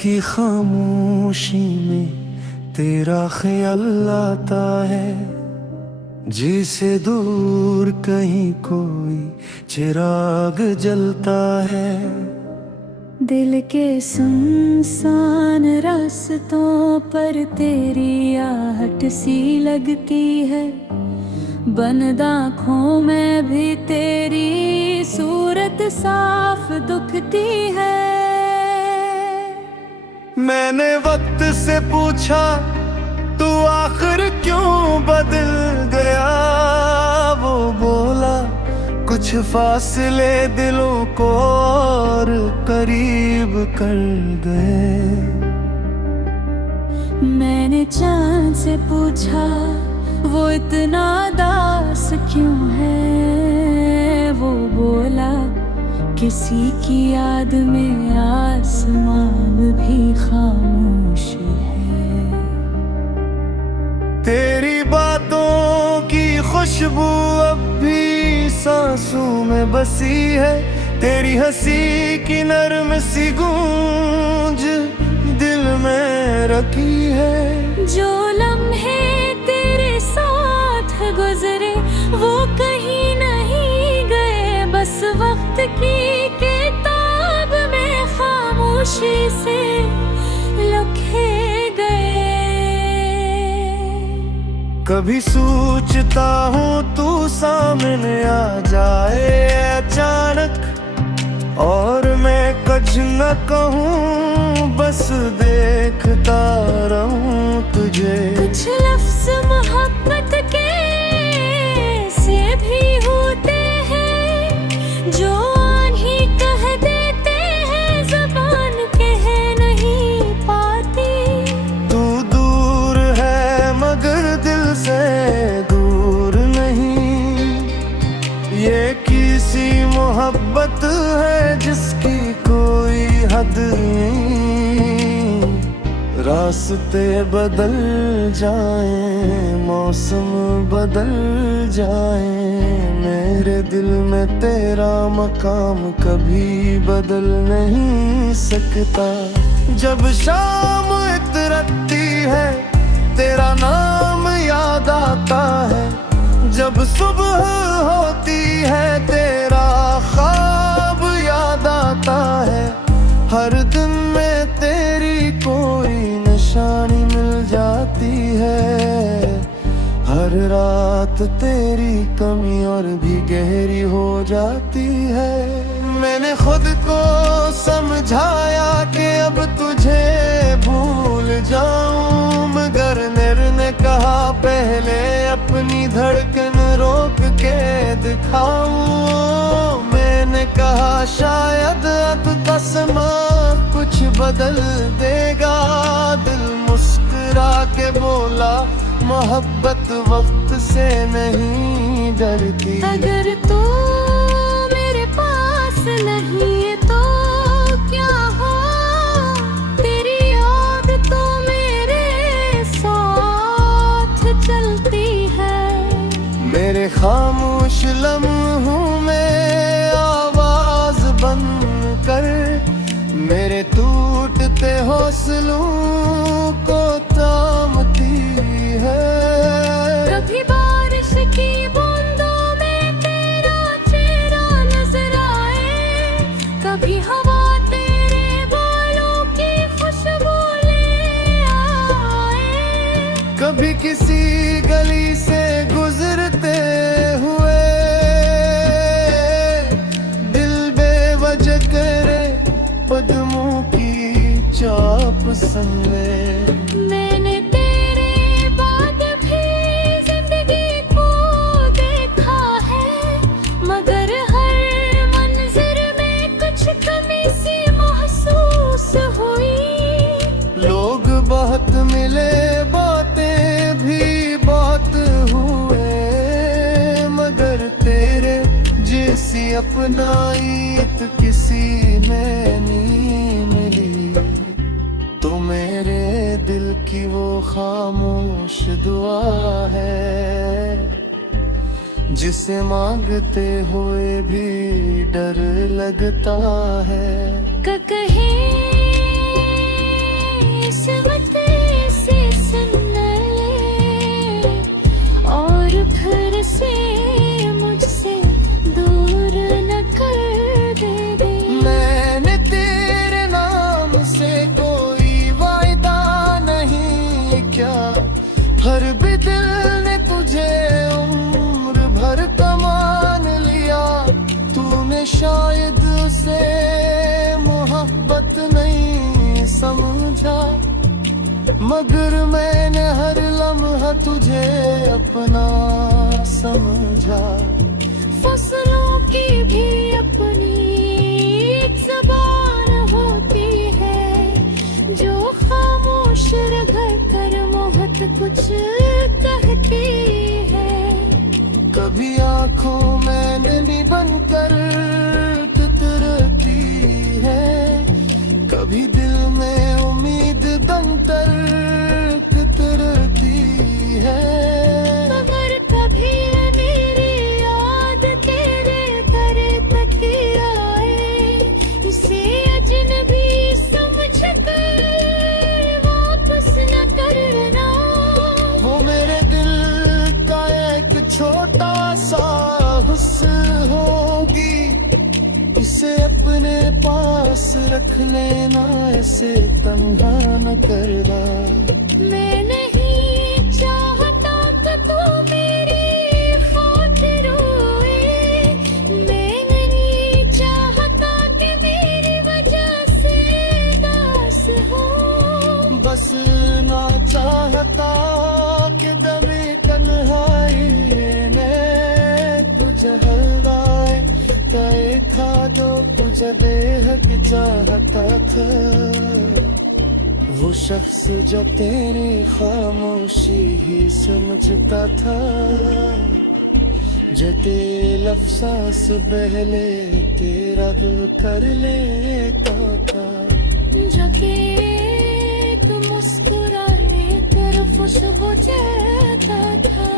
की खामोशी में तेरा ख्याल आता है, जिसे दूर कहीं कोई चिराग जलता है। दिल के सुनसान रास्तों पर तेरी आहट सी लगती है, बंद आँखों में भी तेरी सूरत साफ दुखती है। मैंने वक्त से पूछा तू आखिर क्यों बदल गया, वो बोला कुछ फासले दिलों को और करीब कर गए। मैंने चांद से पूछा वो इतना दास क्यों है, वो बोला किसी की याद में आसमान भी खामोश है। तेरी बातों की खुशबू अब भी सांसों में बसी है, तेरी हंसी की नरम सी गूंज दिल में रखी है। जो लम्हे तेरे साथ गुजरे वो कहीं नहीं गए, बस वक्त की किताब में खामोशी से लिखे गए। कभी सोचता हूँ तू सामने आ जाए अचानक, और मैं कुछ न कहूँ बस देखता रहूँ तुझे। कुछ लफ्ज़ मोहब्बत के से भी होते हैं, जो आन्ही कह देते हैं ज़बान कह नहीं पाती। तू दूर है मगर दिल से दूर नहीं, ये किसी मोहब्बत है जिसकी कोई हद नहीं। रास्ते बदल जाएं, मौसम बदल जाएं, मेरे दिल में तेरा मकाम कभी बदल नहीं सकता। जब शाम इतरती है तेरा नाम याद आता है, जब सुबह होती है तेरा ख्वाब याद आता है। हर दिन में तेरी कोई निशानी मिल जाती है, हर रात तेरी कमी और भी गहरी हो जाती है। मैंने खुद को समझाया कि अब तुझे भूल जाऊं, मगर निर्णय कहा पहले अपनी धड़कन रोक के दिखाऊं। मैंने कहा शायद अब तस्मा कुछ बदल देगा, दिल मुस्कुरा के बोला मोहब्बत वक्त से नहीं डरती। अगर तू मेरे पास नहीं है तो क्या हो, तेरी याद तो मेरे साथ चलती है। मेरे खामोश लम्हों में आवाज बन कर, मेरे टूटते हौसलों को थामती है। कभी बारिश की बूंदों में तेरा चेहरा नजर आए, कभी हवा तेरे बालों की खुशबू ले आए, कभी किसी गली से गुजरते हुए दिल बेवजह करे कदमों की चाप संगे। मैंने तेरे बाद भी जिंदगी को देखा है, मगर हर मंजर में कुछ कमी सी महसूस हुई। लोग बहुत मिले, बातें भी बहुत हुए, मगर तेरे जैसी अपनाइत किसी में नहीं मिली। तो मेरे दिल की वो खामोश दुआ है, जिसे मांगते हुए भी डर लगता है। कहीं मगर मैंने हर लम्हा तुझे अपना समझा। फसलों की भी अपनी एक ज़बान होती है, जो खामोश रह कर मोहत कुछ कहती है। कभी आंखों में नमी बनकर तितरती है, कभी दिल में उम्मीद बनकर तितरती है। मगर कभी मेरी याद तेरे दर तक आए, इसे अजनबी समझ कर वापस न करना। वो मेरे दिल का एक छोटा सा हुस्न होगी, इसे अपने पास रख लेना, इसे तन्हा न करना। मैं नहीं चाहता कि तू मेरी खातिर रोए, मैं नहीं चाहता कि मेरी वजह से दास हो। बस ना चाहता कि दमे तन्हाई में तुझे हल्लाए, तय खा दो तुझे बेहद चाहता था। वो शख्स जो तेरी खामोशी ही समझता था, जते लफ्ज़ास बहले तेरा दिल कर लेता था। जो कि तू मुस्कुराने तरफ हो जाता था,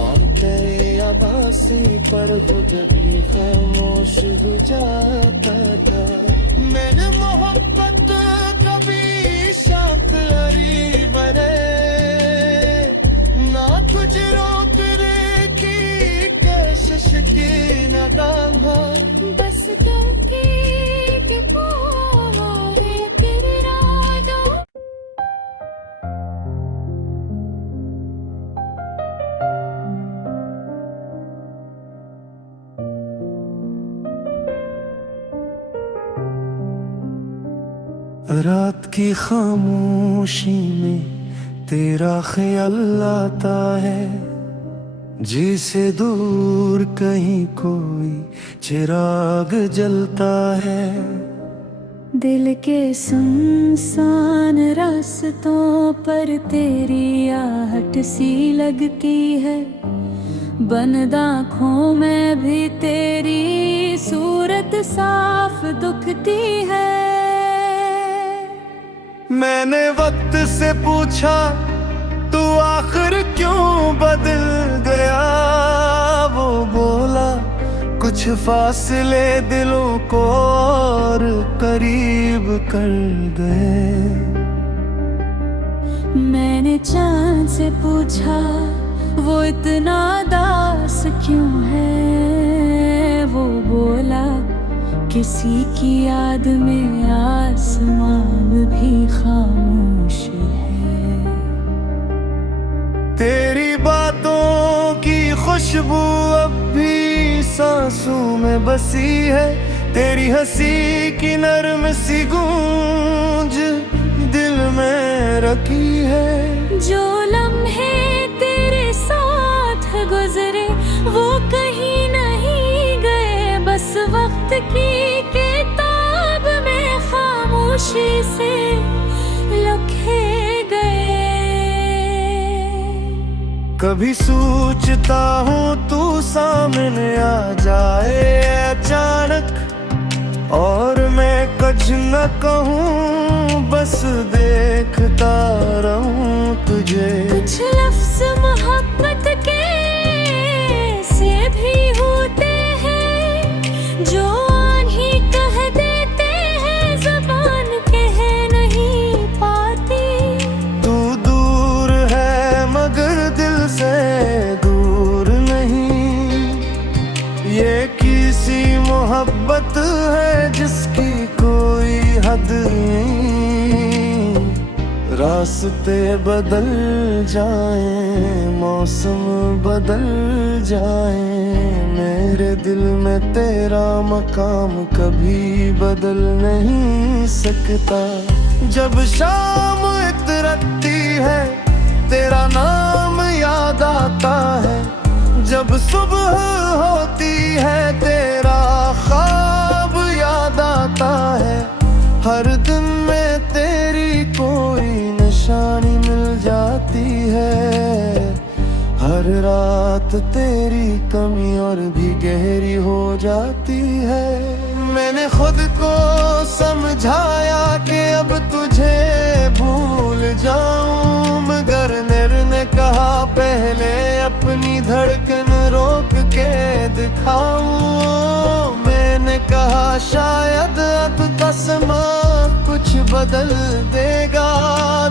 और तेरे आभासी पर हो जब भी खामोश हो जाता था। मैंने मोहब्बत कभी शौक लरी बरे, ना तुझ रोकने की कोशिश की नाकाम हो। बस करके कि पूरे तेरे राजों। रात की खामोशी में तेरा ख्याल आता है, जिसे दूर कहीं कोई चिराग जलता है। दिल के सुनसान रास्तों पर तेरी आहट सी लगती है, बंद आँखों में भी तेरी सूरत साफ दुखती है। मैंने वक्त से पूछा तू आखिर क्यों बदल गया, वो बोला कुछ फासले दिलों को और करीब कर गए। मैंने चांद से पूछा वो इतना दास क्यों है, वो बोला किसी की याद में आसमान भी खामोश है। तेरी बातों की खुशबू अब भी सांसों में बसी है, तेरी हंसी की नरम सी गूंज दिल में रखी है। जो लम्हे तेरे साथ गुजरे वो कहीं नहीं गए, बस वक्त की किताब में खामोशी से लिखे गए। कभी सोचता हूँ तू सामने आ जाए अचानक, और मैं कुछ न कहूँ बस देखता रहूँ तुझे। कुछ लफ्ज़ मोहब्बत के से भी होते हैं, जो आन्ही कह देते हैं ज़बान कह नहीं पाती। तू दूर है मगर दिल से दूर नहीं, ये किसी मोहब्बत है जिसकी कोई हद नहीं। रास्ते बदल जाएं, मौसम बदल जाएं, मेरे दिल में तेरा मकाम कभी बदल नहीं सकता। जब शाम इतरती जब सुबह होती है तेरा ख्वाब याद आता है, हर दिन में तेरी कोई निशानी मिल जाती है। हर रात तेरी कमी और भी गहरी हो जाती है। मैंने खुद को समझाया कि अब तुझे भूल जाऊं, मगर ने कहा पहले अपनी धड़कन रोक के दिखाऊं। मैंने कहा शायद अब का समा कुछ बदल देगा।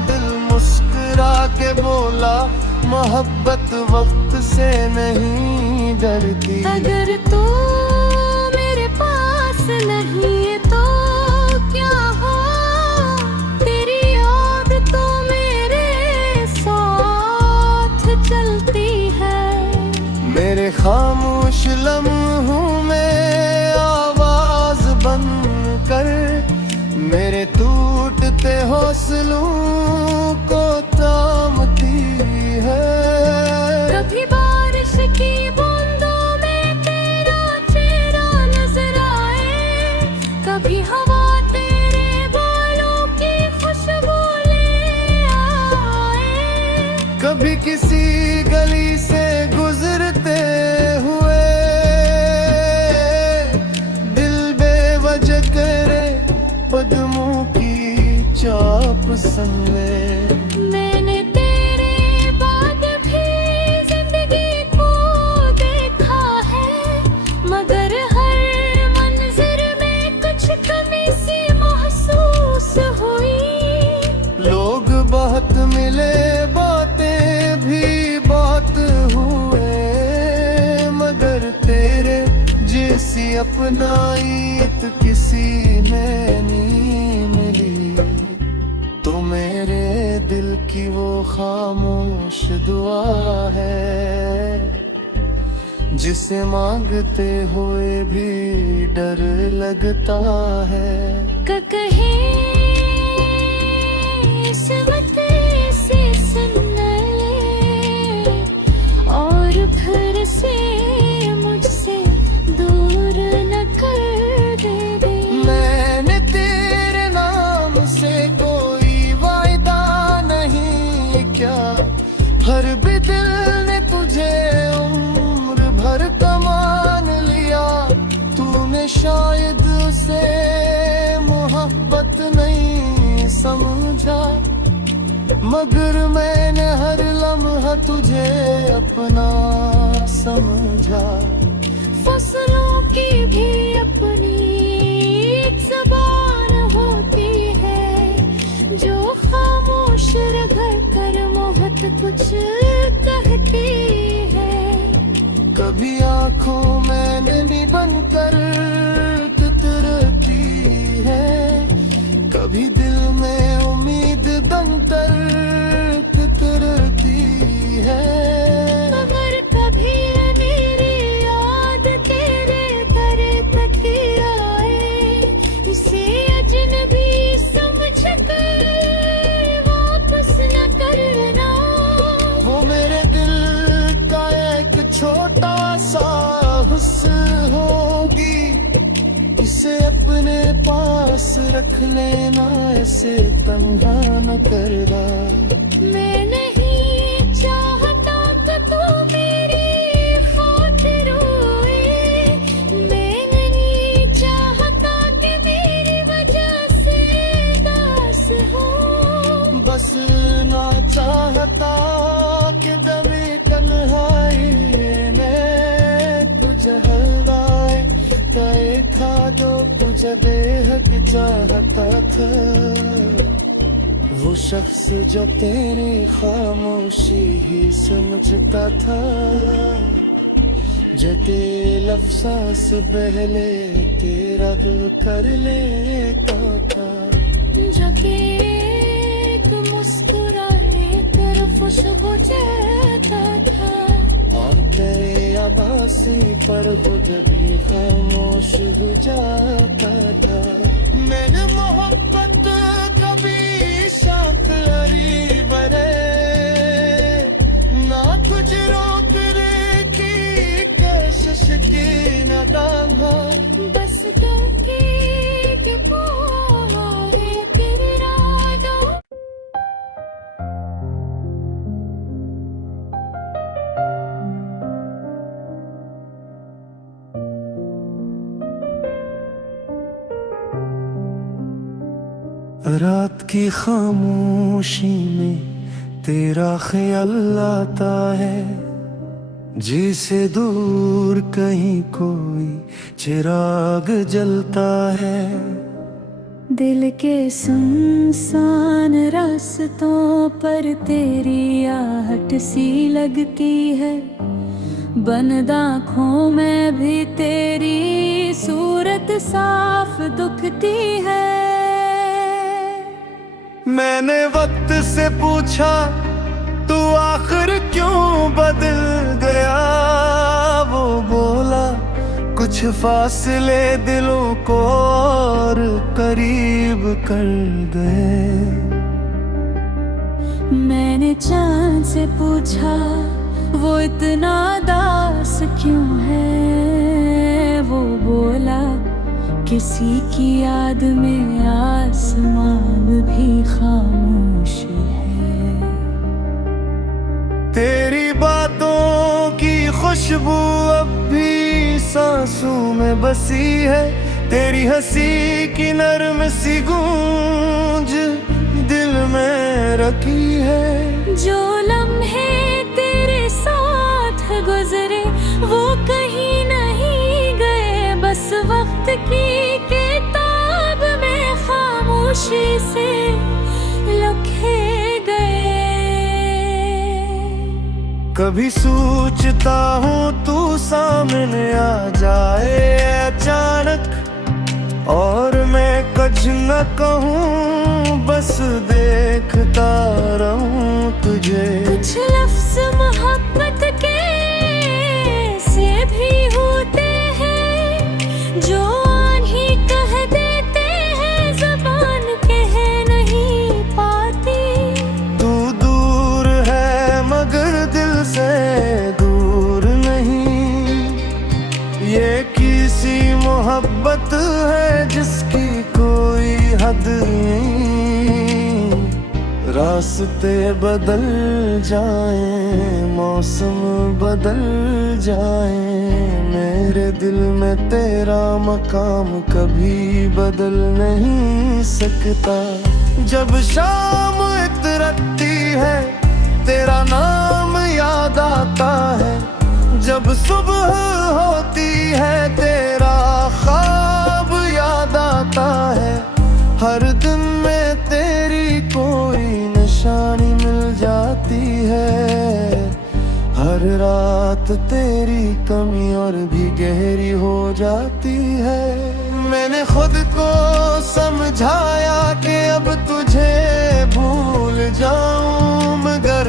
दिल मुस्कुरा के बोला मोहब्बत वक्त से नहीं डरती। अगर तू मेरे पास नहीं है तो क्या हो, तेरी याद तो मेरे साथ चलती है। मेरे खामोश लम्हों में आवाज बन कर मेरे टूटते हौसलों को थामती है। कभी बारिश की बूंदों में तेरा चेहरा नजर आए, कभी हवा तेरे बालों की खुशबू ले आए, कभी किसी गली से गुजरते हुए दिल बेवजह करे कदमों की चाप संग ले। मैंने तेरे बाद भी जिंदगी को देखा है, मगर हर मंजर में कुछ कमी सी महसूस हुई। लोग बहुत मिले, बातें भी बात हुए, मगर तेरे जैसी अपनाइत किसी में नहीं मिली। तो मेरे दिल की वो खामोश दुआ है, जिसे मांगते हुए भी डर लगता है। कहे इस वक्त से सुन ले और फिर से मुझसे दूर न कर दे। मैंने तेरे नाम से कोई वायदा नहीं क्या, हर भी दिल ने तुझे उम्र भर का मान लिया। तूने शायद उसे मोहब्बत नहीं समझा, मगर मैंने हर लम्हा तुझे अपना समझा। फसलों की भी अपनी एक ज़बान होती है, जो खामोश रह कर मोहब्बत कुछ कहती है। कभी आंखों में नमी बनकर तितरती है, कभी दिल में उम्मीद बनकर तितरती है। मगर कभी मेरी याद तेरे दर तक आए, इसे अजनबी समझ कर वापस न करना। वो मेरे दिल का एक छोटा सा हुस्न होगी, इसे अपने पास रख लेना, ऐसे तन्हा न करना। मैं नहीं चाहता कि तू मेरी खातिर रोए, मैं नहीं चाहता कि मेरी वजह से दास हो। बस ना चाहता कि दबी तन्हाई में तुझे हलवाए, तय था जो तुझे बेहद चाहता था। वो शख्स जो तेरी खामोशी ही समझता था, जते लफ्ज़ां से पहले तेरा दिल कर लेता था। जो कि एक मुस्कुराने पर खुशबू जाता था, और तेरे आवाज़ी पर वो जब भी खामोश हो जाता था। मैंने मोहब्बत कभी शौक बरे ना कुछ रोक रे की के नादान था। बस करके कि पाए तेरा दो। रात की खामोशी में तेरा ख्याल आता है, जिसे दूर कहीं कोई चिराग जलता है। दिल के सुनसान रास्तों पर तेरी आहट सी लगती है, बंद आँखों में भी तेरी सूरत साफ दुखती है। मैंने वक्त से पूछा तू आखिर क्यों बदल गया, वो बोला कुछ फासले दिलों को और करीब कर गए। मैंने चांद से पूछा वो इतना दास क्यों है, वो बोला किसी की याद में आसमान भी खामोश है। तेरी बातों की खुशबू अब भी सांसों में बसी है, तेरी हंसी की नरम सी गूंज दिल में रखी है। जो लम्हे तेरे साथ गुजरे वो कहीं नहीं गए, बस वक्त की किताब में खामोशी से लिखे गए। कभी सोचता हूँ तू सामने आ जाए अचानक, और मैं कुछ न कहूँ बस देखता रहूँ तुझे। कुछ लफ्ज़ मोहब्बत के से भी होते हैं, जो आन्ही कह देते हैं ज़बान कह नहीं पाती। तू दूर है मगर दिल से दूर नहीं, ये किसी मोहब्बत है जिसकी कोई हद नहीं। रास्ते बदल जाएं, मौसम बदल जाएं, मेरे दिल में तेरा मकाम कभी बदल नहीं सकता। जब शाम इतरती है तेरा नाम याद आता है, जब सुबह होती है तेरा ख्वाब याद आता है। हर दिन में तेरी कोई निशानी मिल जाती है, हर रात तेरी कमी और भी गहरी हो जाती है। मैंने खुद को समझाया कि अब तुझे भूल जाऊं, मगर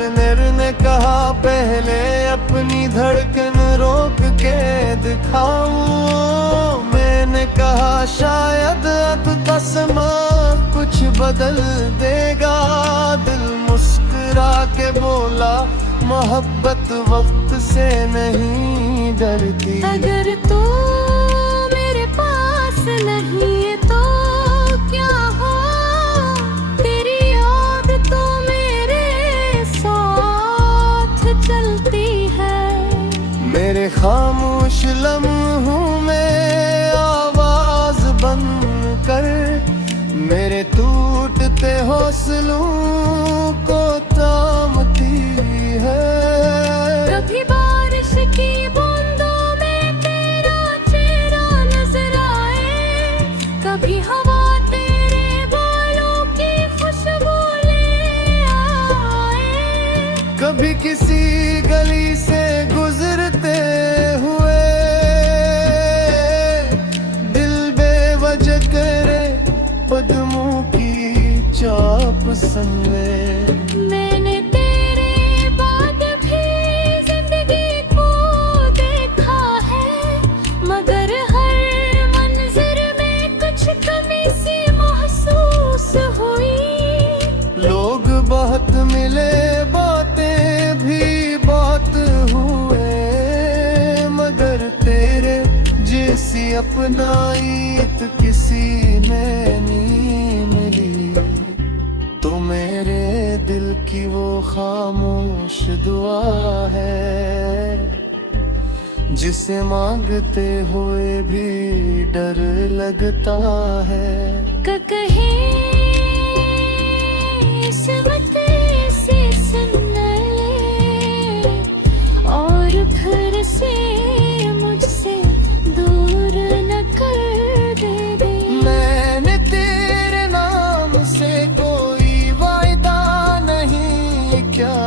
ने कहा पहले अपनी धड़कन रोक के दिखाऊं। मैंने कहा शायद अब का समा कुछ बदल देगा, दिल मुस्कुरा के बोला मोहब्बत वक्त से नहीं डरती। अगर तू मेरे पास नहीं है तो क्या हो, तेरी याद तो मेरे साथ चलती है। मेरे खामोश लम्हों में आवाज बंद कर, मेरे टूटते हौसलों को थामती है। कभी बारिश की बूंदों में तेरा चेहरा नजर आए, कभी हवा तेरे बालों की खुशबू ले आए, कभी किसी गली से गुजरते हुए दिल बेवजह करे कदमों की चाप संगे। मैंने तेरे बाद भी जिंदगी को देखा है, मगर हर मंजर में कुछ कमी सी महसूस हुई। लोग बहुत मिले बातें भी बहुत हुए, मगर तेरे अपनाई किसी में नहीं मिली, तो मेरे दिल की वो खामोश दुआ है, जिसे मांगते हुए भी डर लगता है। कहे से सुन ले और फिर से मुझसे दूर न कर दे। मैंने तेरे नाम से कोई वायदा नहीं क्या,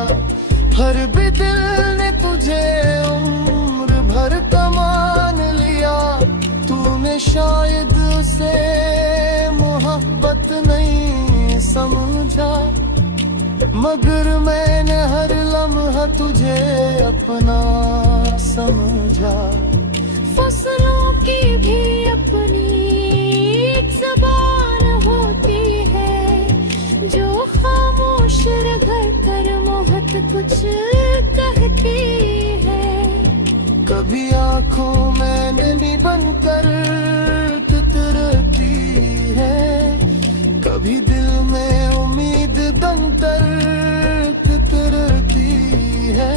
फिर भी दिल ने तुझे उम्र भर का मान लिया। तूने शायद उसे मोहब्बत नहीं समझा, मगर मैंने हर लम्हा तुझे अपना समझा। फसलों की भी अपनी एक ज़बान होती है, जो खामोश रह कर मोहत कुछ कहती है। कभी आंखों में नमी बनकर तितरती है, कभी दिल में उम्मीद बनकर तितरती है।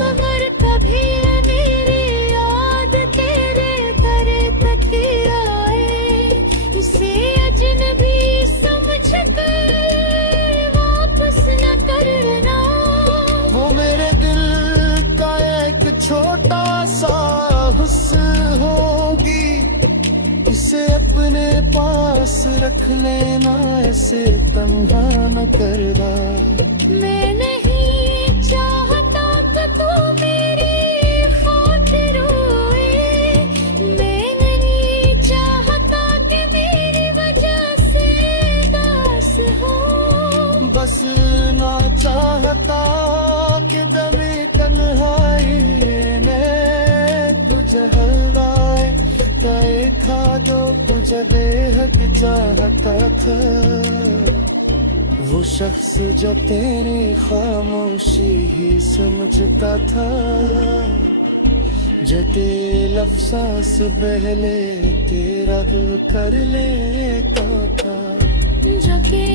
मगर कभी मेरी याद तेरे दर तक आए, इसे अजनबी समझ कर वापस न करना। वो मेरे दिल का एक छोटा सा हुस्न होगी, इसे अपने पास रख लेना, ऐसे तन्हा न करना। मैं नहीं चाहता कि तू मेरी खातिर रोए, मैं नहीं चाहता कि मेरी वजह से दास हो। बस ना चाहता कि दमे तन्हाई ने तुझे हल्लाए, तय था जो तुझे बेहद चाहता था। वो शख्स जो तेरी खामोशी ही समझता था, जो तेरे लफ्ज़ पहले तेरा दिल कर लेता था। जो कि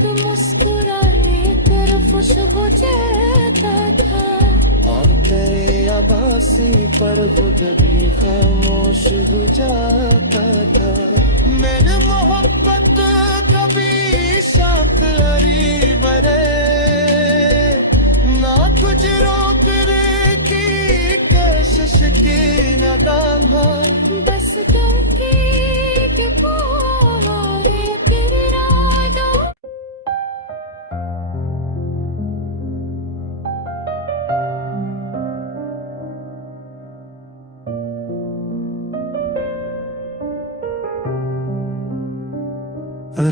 तू मुस्कुराए कर खुशबू जाता था, और तेरे आभासी पर खुद भी खामोश हो जाता था। मैंने मोहब्बत कभी शात लरी बरे, ना कुछ रोक रे की कोशिश की नाकाम हो। बस करके कि कोई तेरे रातों।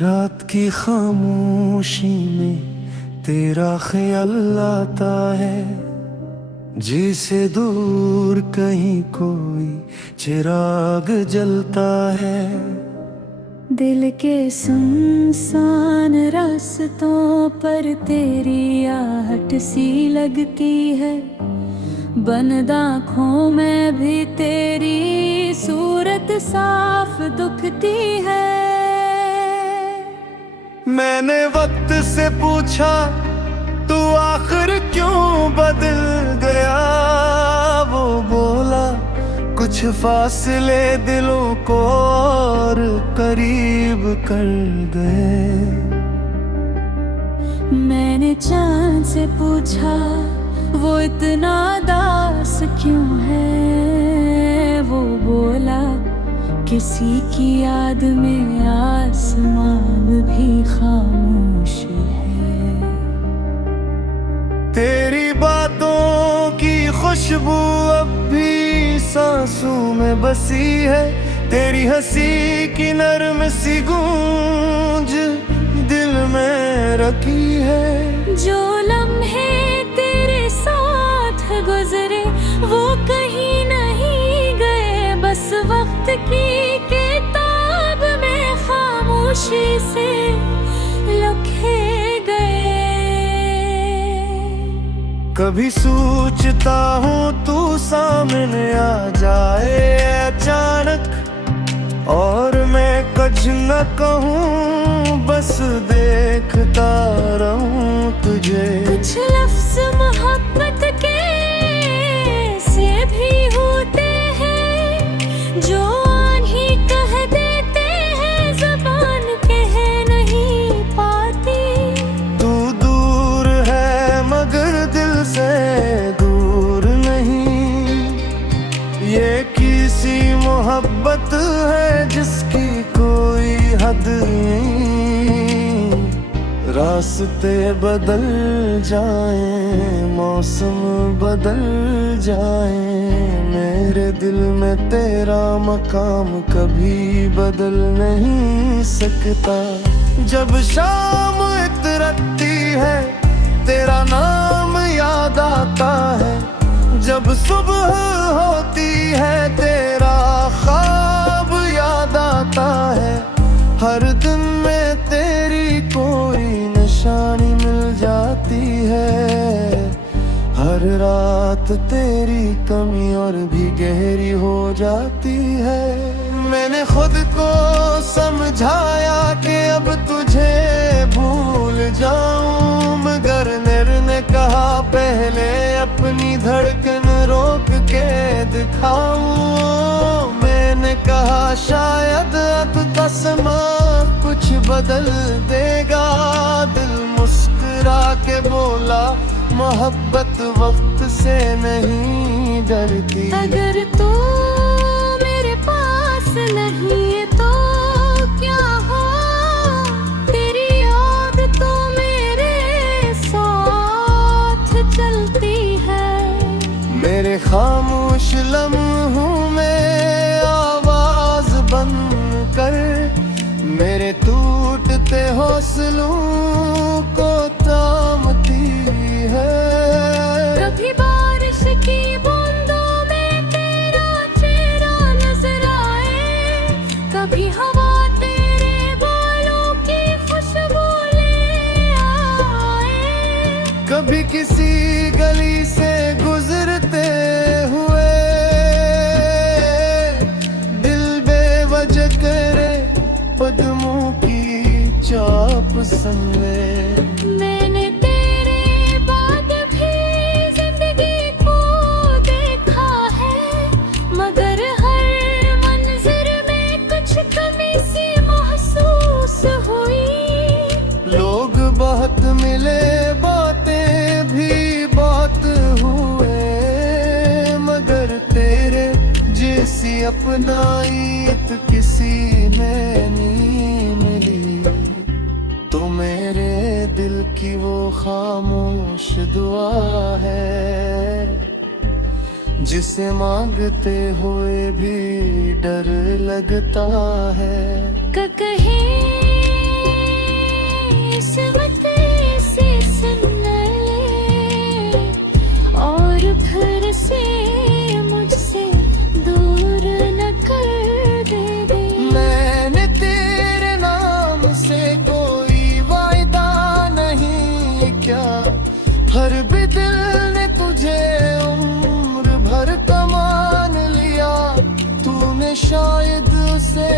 रात की खामोशी में तेरा ख्याल आता है, जिसे दूर कहीं कोई चिराग जलता है। दिल के सुनसान रास्तों पर तेरी आहट सी लगती है, बंद आँखों में भी तेरी सूरत साफ दुखती है। मैंने वक्त से पूछा तू आखिर क्यों बदल गया, वो बोला कुछ फासले दिलों को और करीब कर गए। मैंने चांद से पूछा वो इतना दास क्यों है, वो बोला किसी की याद में आसमान भी खामोश है। तेरी बातों की खुशबू अब भी सांसों में बसी है, तेरी हंसी की नरम सी गूंज दिल में रखी है। जो लम्हे तेरे साथ गुजरे वो कहीं नहीं गए, बस वक्त की किताब में खामोशी से लिखे गए। कभी सोचता हूँ तू सामने आ जाए अचानक, और मैं कुछ न कहूँ, बस देखता रहूँ तुझे। कुछ लफ्ज़ मोहब्बत के से भी होते हैं, जो आन्ही कह देते हैं, ज़बान कह नहीं पाती। तू दूर है मगर दिल से दूर नहीं, ये किसी मोहब्बत है जिसकी कोई हद नहीं। रास्ते बदल जाएं, मौसम बदल जाएं, मेरे दिल में तेरा मकाम कभी बदल नहीं सकता। जब शाम इतरती है तेरा नाम याद आता है, जब सुबह होती है तेरा ख्वाब याद आता है। हर दिन में तेरी कोई निशानी मिल जाती है, हर रात तेरी कमी और भी गहरी हो जाती है। मैंने खुद को समझाया कि अब तुझे भूल जाऊं, मगर ने कहा पहले अपनी धड़कन रोक के दिखाऊं। मैंने कहा शायद अब का समा कुछ बदल देगा, दिल मुस्कुरा के बोला मोहब्बत वक्त से नहीं डरती। अगर तू मेरे पास नहीं है तो क्या हो, तेरी याद तो मेरे साथ चलती है। मेरे खामोश लम्हों में आवाज बन कर, मेरे टूटते हौसलों को थामती है। कभी बारिश की बूंदों में तेरा चेहरा नजर आए, कभी हवा तेरे बालों की खुशबू ले आए, कभी किसी गली से गुजरते हुए दिल बेवजह करे कदमों की चाप संगे। मैंने तेरे बाद भी जिंदगी को देखा है, मगर हर मंजर में कुछ कमी सी महसूस हुई। लोग बहुत मिले, बातें भी बहुत हुए, मगर तेरे जैसी अपनाइत किसी में नहीं मिली। तो मेरे दिल की वो खामोश दुआ है, जिसे मांगते हुए भी डर लगता है। कहे किस्मत से सुन ले, और फिर से मुझसे दूर न कर दे। मैंने तेरे नाम से कोई वायदा नहीं क्या, हर भी दिल ने तुझे उम्र भर का मान लिया। तूने शायद उसे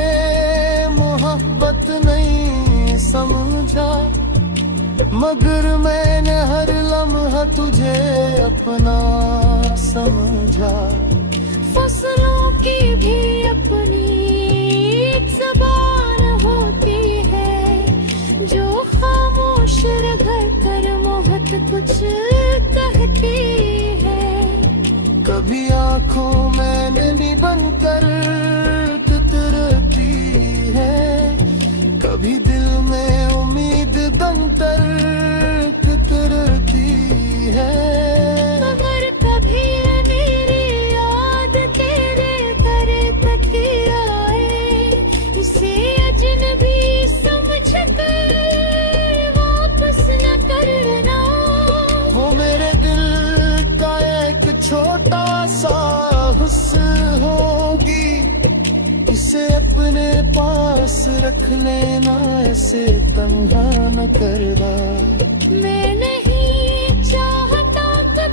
मोहब्बत नहीं समझा, मगर मैंने हर लम्हा तुझे अपना समझा। फसलों की भी अपनी एक ज़बान होती है, जो खामोश रह कर मोहत कुछ कहती है। कभी आंखों में नमी बनकर तितरती है, कभी दिल में उम्मीद बनकर तितरती है। मगर कभी मेरी याद तेरे करे तक आए, इसे अजनबी समझ कर वापस न करना। वो मेरे दिल का एक छोटा सा हुस्न होगी, इसे अपने पास रख लेना, ऐसे तन्हा न करना। मैं नहीं चाहता कि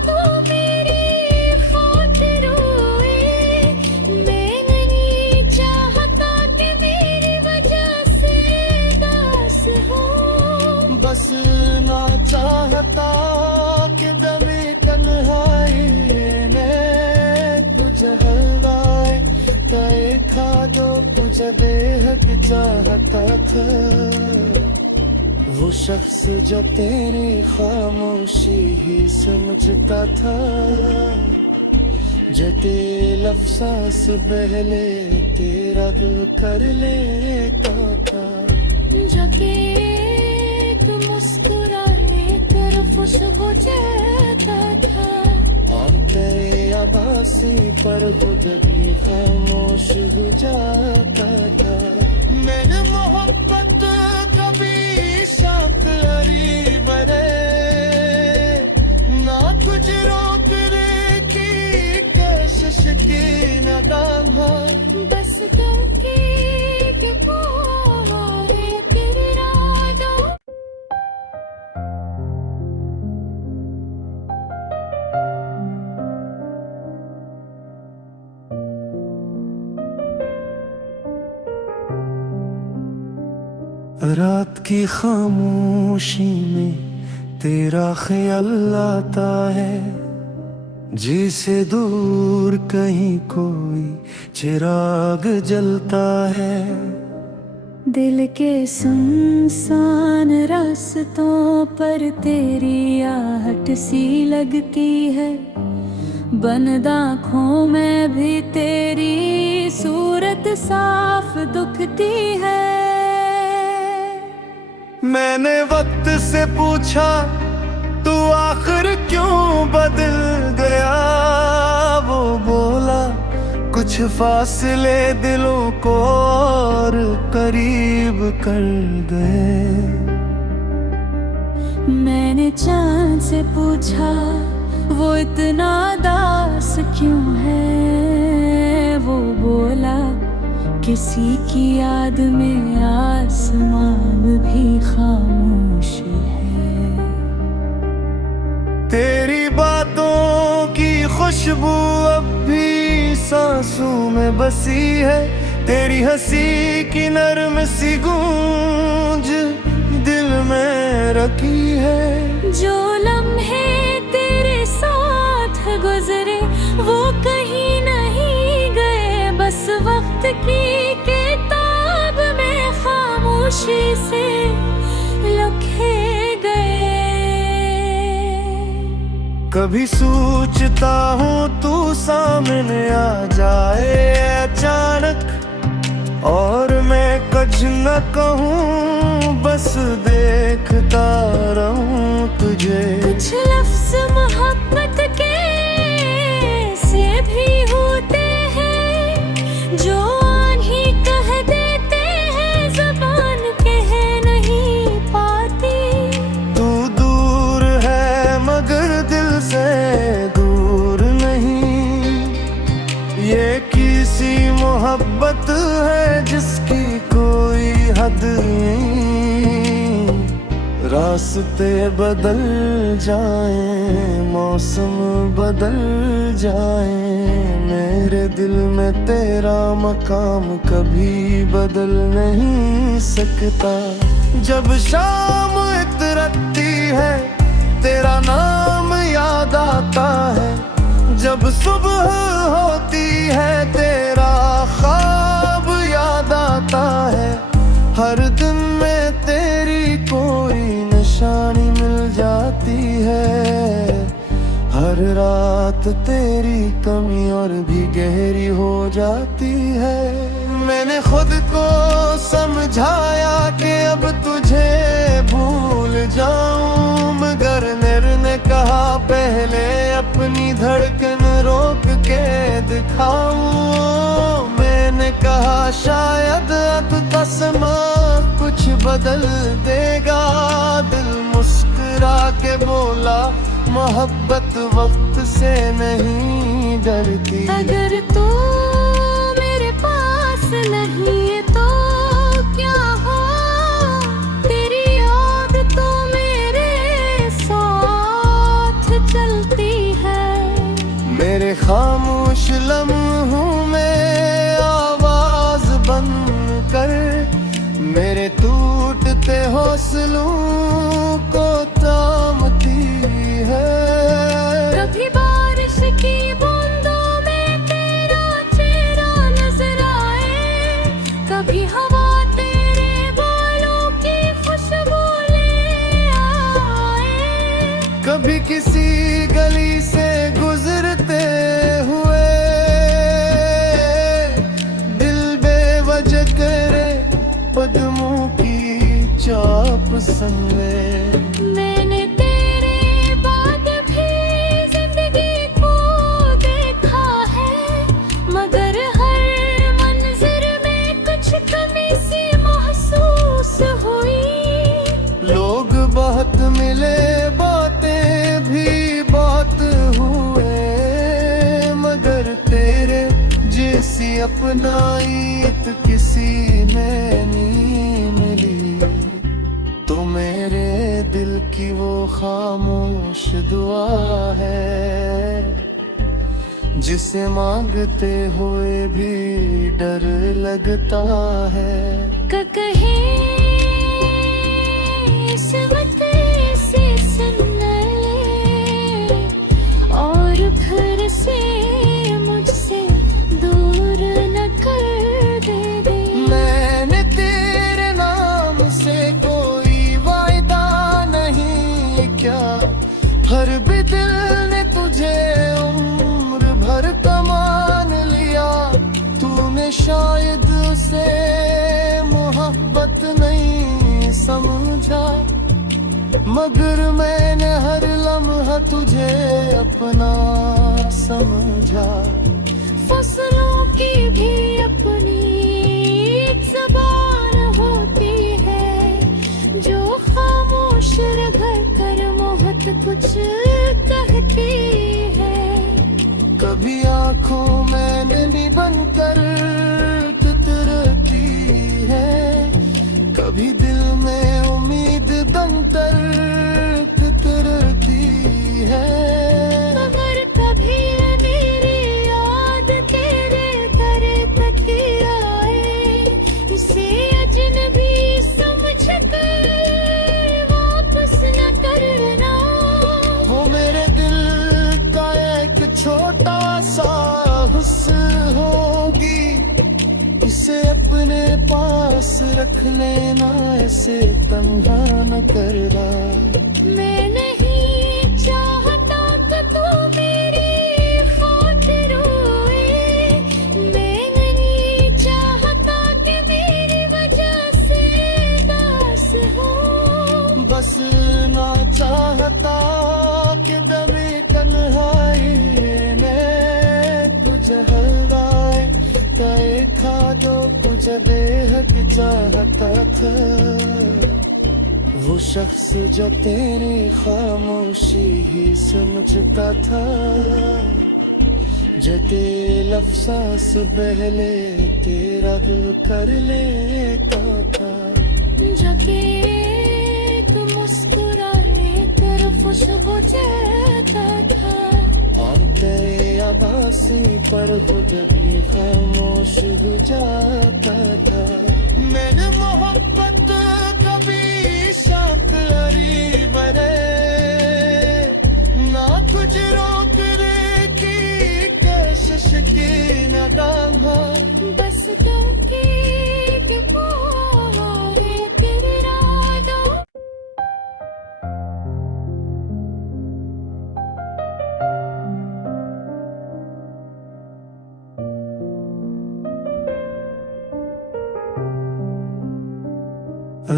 तुझसे बेहद चाहता था, वो शख्स जो तेरी खामोशी ही समझता था। जते लफ्ज़ बहले तेरा दिल कर लेता था। जके तू मुस्कुराए तरफ हो जाता था। और तेरे आभासी पर वो जभी खामोश हो जाता था। मैंने मोहब्बत कभी शौक अरी बरे ना कुछ रोक रे की कशिश की नाकाम हो। बस तुम की तेरी रातों रात की खामोशी में तेरा ख्याल आता है, जिसे दूर कहीं कोई चिराग जलता है। दिल के सुनसान रास्तों पर तेरी आहट सी लगती है। बंद आँखों में भी तेरी सूरत साफ दुखती है। मैंने वक्त से पूछा तू आखिर क्यों बदल गया, वो बोला कुछ फासले दिलों को और करीब कर गए। मैंने चांद से पूछा वो इतना दास क्यों है, वो बोला किसी की याद में आसमान भी खामोश है। तेरी बातों की खुशबू अब भी सांसों में बसी है, तेरी हंसी की नरम सी गूंज दिल में रखी है। जो लम्हे तेरे साथ गुजरे वो कहीं नहीं गए, बस वक्त की किताब में खामोशी से लिखे गए। कभी सोचता हूँ तू सामने आ जाए अचानक, और मैं कुछ न कहूँ बस देखता रहूँ तुझे। कुछ लफ्ज़ मोहब्बत के से भी होते हैं, जो आन्ही कह देते हैं ज़बान कह नहीं पाती। तू दूर है मगर दिल से दूर नहीं, ये किसी मोहब्बत है जिसकी कोई हद नहीं। रास्ते बदल जाएं, मौसम बदल जाएं, मेरे दिल में तेरा मकाम कभी बदल नहीं सकता। जब शाम इतरती है तेरा नाम याद आता है, जब सुबह होती है तेरा ख्वाब याद आता है। हर दिन में तेरी कोई निशानी मिल जाती है, हर रात तेरी कमी और भी गहरी हो जाती है। मैंने खुद को समझाया कि अब तुझे भूल जाऊं, मगर ने कहा पहले अपनी धड़कन रोक के दिखाऊं। मैंने कहा शायद अब तस्मा कुछ बदल देगा, दिल मुस्कुरा के बोला मोहब्बत वक्त से नहीं डरती। अगर तू मेरे पास नहीं है तो क्या हो, तेरी याद तो मेरे साथ चलती है। मेरे खामोश लम्हों में आवाज बन कर, मेरे टूटते हौसलों को थामती है। कभी बारिश की बूंदों में तेरा चेहरा नजर आए, कभी किसी गली से गुजरते हुए दिल बेवजह करे कदमों की चाप संगे। मैंने तेरे बाद भी जिंदगी को देखा है, मगर हर मंजर में कुछ कमी सी महसूस हुई। लोग बहुत मिले, बातें भी बहुत हुए, मगर तेरे जैसी अपनाइत किसी में नहीं मिली। तो मेरे दिल की वो खामोश दुआ है जिसे मांगते हुए भी डर लगता है। कहीं से सुन ले और फिर से मुझसे दूर न कर दे। मैंने तेरे नाम से कोई वायदा नहीं क्या, हर भी दिल ने तुझे उम्र भर का मान लिया। तूने शायद उसे मोहब्बत नहीं समझा, मगर मैंने हर लम्हा तुझे अपना समझा। फसलों की भी अपनी एक ज़बान होती है, जो खामोश रह कर बहुत कुछ कहती है। कभी आंखों में नमी बनकर तितरती है, कभी दिल में उम्मीद बनकर तितरती है। मगर कभी मेरी याद तेरे दर तक आए, इसे अजनबी समझ कर वापस न करना। वो मेरे दिल का एक छोटा सा हुस्न होगी, इसे अपने पास रख लेना, ऐसे तन्हा न करना। मैं नहीं चाहता कि तू मेरी खातिर रोए, मैं नहीं चाहता कि मेरी वजह से दास हो। बस ना चाहता कि दमे तन्हाई में तुझे हलवाए तय खा दो, मुझे बेहद चाहता था। वो शख्स जो तेरी खामोशी ही समझता था, जते लफ्ज़ बहले तेरा दिल कर लेता था। जबकि एक मुस्कुराए कर खुशबू देता था, और तेरे आभासी पर वो जभी खामोश हो जाता था। मैंने मोहब्बत कभी शौक लरी बरे ना कुछ रोकने की कोशिश की नाकाम हो। बस क्योंकि वो है तेरे रातों।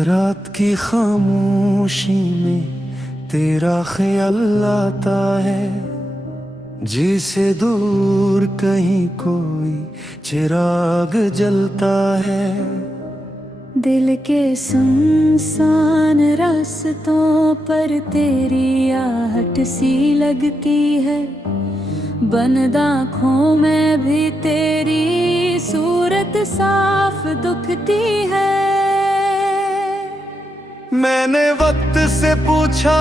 रात की खामोशी में तेरा ख्याल आता है, जिसे दूर कहीं कोई चिराग जलता है। दिल के सुनसान रास्तों पर तेरी आहट सी लगती है, बंद आँखों में भी तेरी सूरत साफ दुखती है। मैंने वक्त से पूछा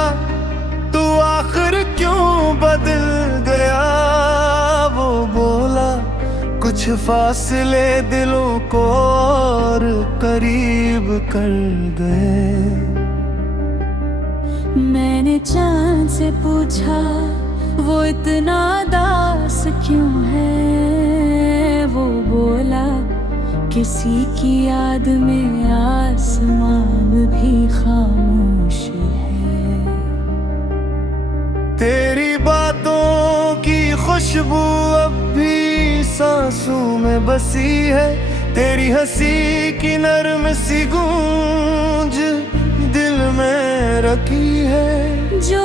तू आखिर क्यों बदल गया, वो बोला कुछ फासले दिलों को और करीब कर गए। मैंने चांद से पूछा वो इतना दास क्यों है, वो बोला किसी की याद में आसमान भी खामोश है। खुशबू अब भी सांसों में बसी है, तेरी हंसी की नरम सी गूंज दिल में रखी है। जो